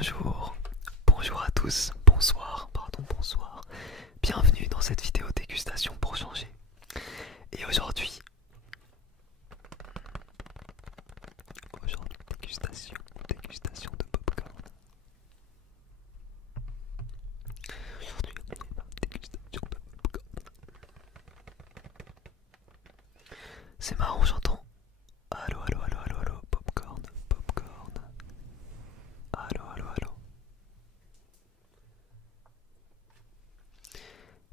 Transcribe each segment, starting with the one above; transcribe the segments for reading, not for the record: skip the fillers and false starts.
Bonjour, bonjour à tous, bonsoir, pardon, bonsoir. Bienvenue dans cette vidéo dégustation pour changer. Et aujourd'hui, dégustation de popcorn. Aujourd'hui, dégustation de popcorn. C'est marrant, j'entends. Allô, allô, allô, allô, allô, popcorn, popcorn. Allô, allô, allô.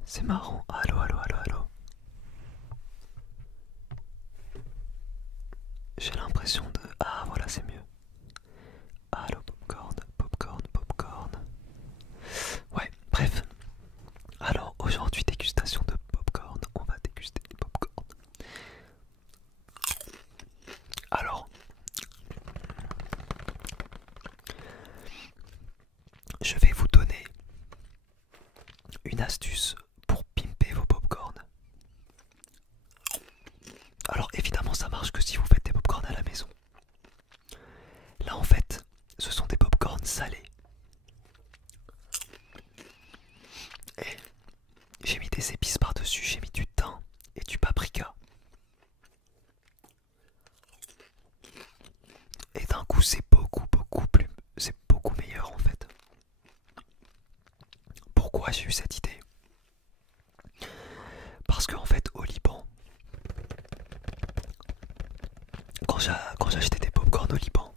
C'est marrant, allô, allô, allô, allô. J'ai l'impression de... Ah, voilà, c'est mieux. Allô, popcorn, popcorn, popcorn. Ouais, bref. Alors, aujourd'hui, dégustation de popcorn. On va déguster des popcorn. Alors, je vais vous donner une astuce pour pimper vos popcorn. Alors, évidemment, ça marche que si vous faites des popcorn à la maison. Là, en fait, ce sont des popcorn salés. Et j'ai mis des épices par-dessus, j'ai mis du thym et du paprika. Et d'un coup, c'est beaucoup meilleur en fait. Pourquoi j'ai eu cette idée? Parce qu'en fait, au Liban, quand j'achetais des popcorn au Liban,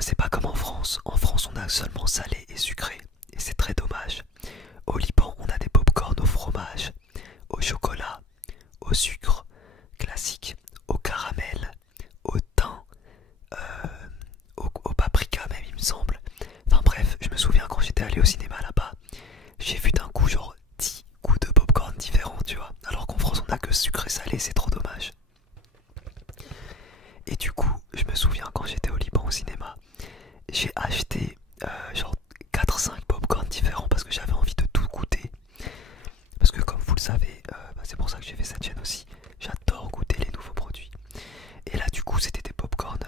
c'est pas comme en France. En France, on a seulement salé et sucré, et c'est très dommage. Au Liban, on a des popcorn au fromage, au chocolat, au sucre classique, au caramel, au thym, au paprika même, il me semble. Enfin bref, je me souviens quand j'étais allé au cinéma là-bas, j'ai vu d'un coup genre 10 goûts de popcorn différents, tu vois. Alors qu'en France, on a que sucré salé, c'est trop dommage. Et du coup, je me souviens quand j'étais au Liban au cinéma, j'ai acheté genre 4-5 popcorn différents parce que j'avais envie de tout goûter. Parce que comme vous le savez, c'est pour ça que j'ai fait cette chaîne aussi, j'adore goûter les nouveaux produits. Et là du coup c'était des popcorn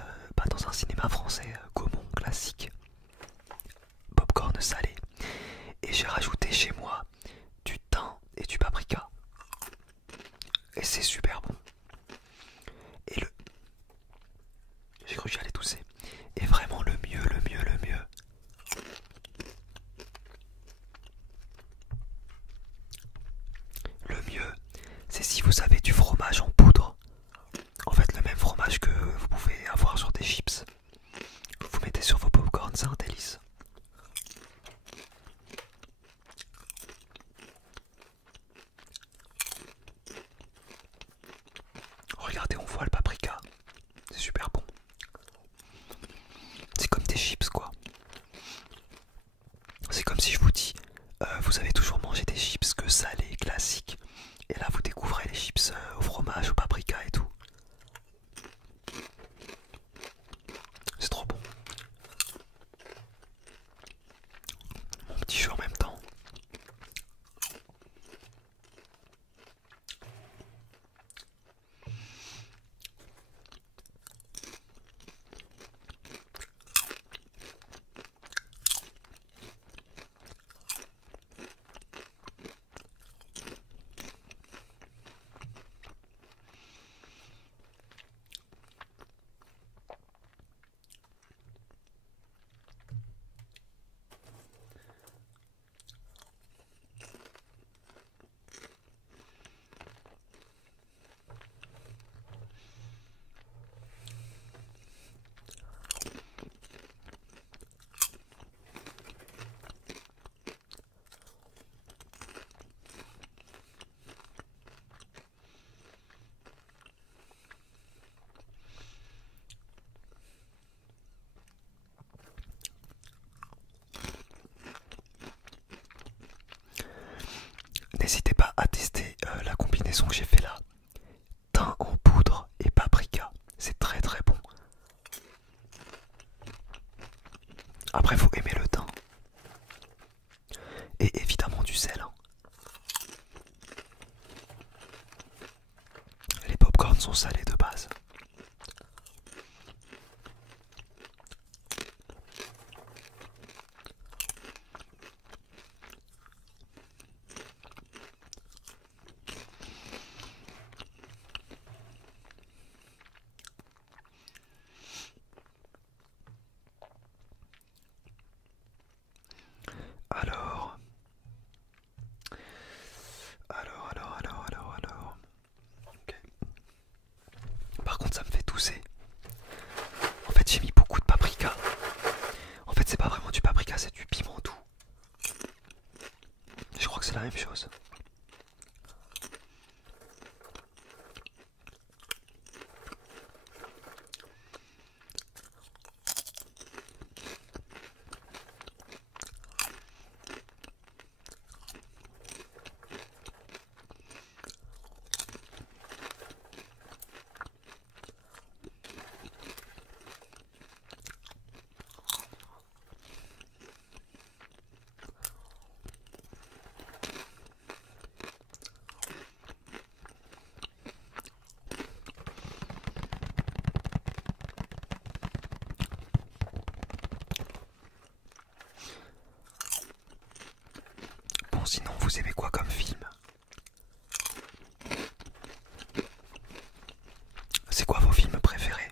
dans un cinéma français Gaumont classique. Popcorn salé. Et j'ai rajouté chez moi du thym et du paprika. Et c'est super bon. Et le... J'ai cru que j'allais tousser. Et vraiment le mieux. Le mieux, c'est si vous avez du fromage en poudre. En fait, le même fromage que vous pouvez avoir sur des chips. Vous mettez sur vos popcorn, c'est un délice. Regardez, on voit le paprika. C'est super bon. C'est comme des chips, quoi. C'est comme si je vous dis, vous avez toujours mangé des chips que salés, classiques. Et là, vous découvrez les chips au fromage, au paprika et tout. C'est trop bon. Mon petit jeu en même temps. N'hésitez pas à tester la combinaison que j'ai fait là. Thym en poudre et paprika. C'est très très bon. Après, faut aimer le thym. Et évidemment du sel. Hein. Les popcorns sont salés de base. la même chose. Bon, sinon, vous aimez quoi comme film? C'est quoi vos films préférés?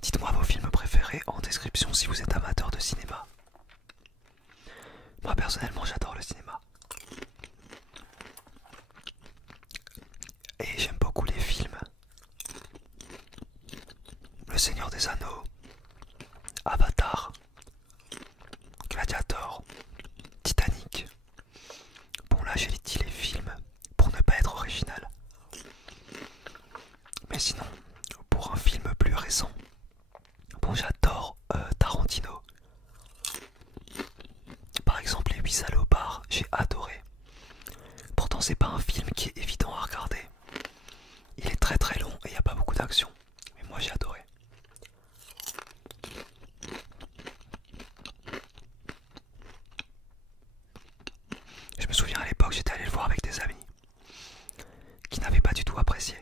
Dites-moi vos films préférés en description si vous êtes amateur de cinéma. Moi personnellement j'adore le cinéma. Et j'aime beaucoup les films. Le Seigneur des Anneaux, Avatar, Gladiator, Titanic. Bon là j'ai dit les films pour ne pas être original. Mais sinon, pour un film plus récent, bon j'adore Tarantino. Par exemple les 8 salopards, j'ai adoré. Pourtant c'est pas un film qui est évident à regarder. Il est très très long et il n'y a pas beaucoup d'action. Mais moi j'ai adoré. Je me souviens à l'époque j'étais allé le voir avec des amis qui n'avaient pas du tout apprécié.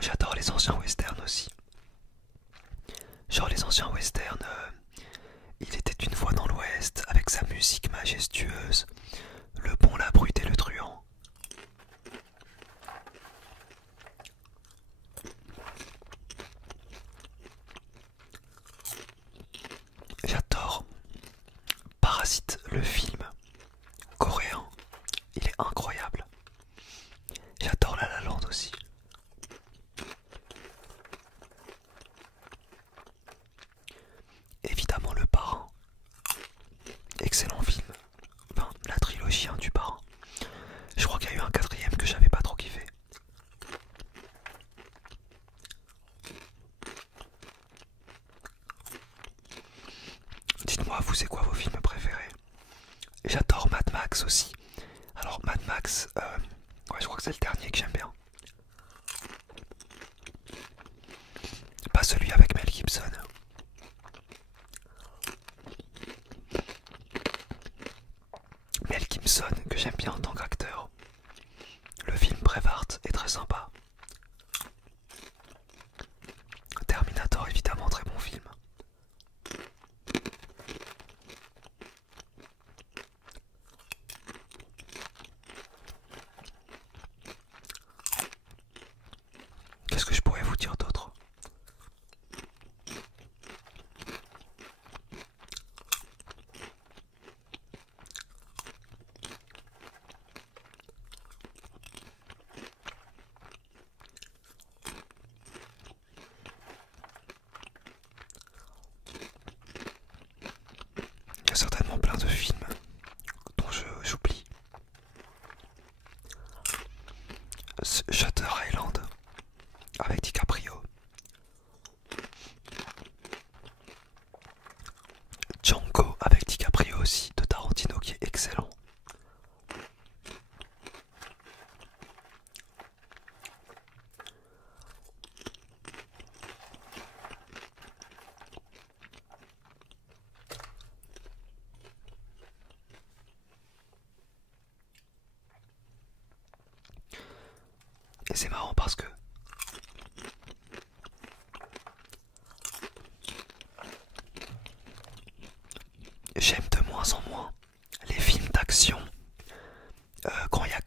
J'adore les anciens westerns aussi. Genre les anciens westerns, il était une fois dans l'Ouest avec sa musique majestueuse, le bon, la brute et le truand. J'adore Parasite, le film coréen, il est incroyable. J'adore La La Land aussi. Évidemment Le Parrain, excellent film, enfin la trilogie du Parrain. Je crois qu'il y a eu un quatrième que j'avais pas trop kiffé. Dites-moi vous c'est quoi vos films préférés? J'adore Mad Max aussi. Alors Mad Max, ouais je crois que c'est le dernier que j'aime bien. Pas celui avec Mel Gibson. Mel Gibson que j'aime bien en tant qu'acteur. Le film Braveheart est très sympa. Terminator évidemment très bon film. Qu'est-ce que je pourrais vous dire d'autre? Il y a certainement plein de films dont j'oublie. Shutter Island avec DiCaprio. Django avec DiCaprio aussi de Tarantino qui est excellent. Et c'est marrant parce que j'aime de moins en moins les films d'action quand il y a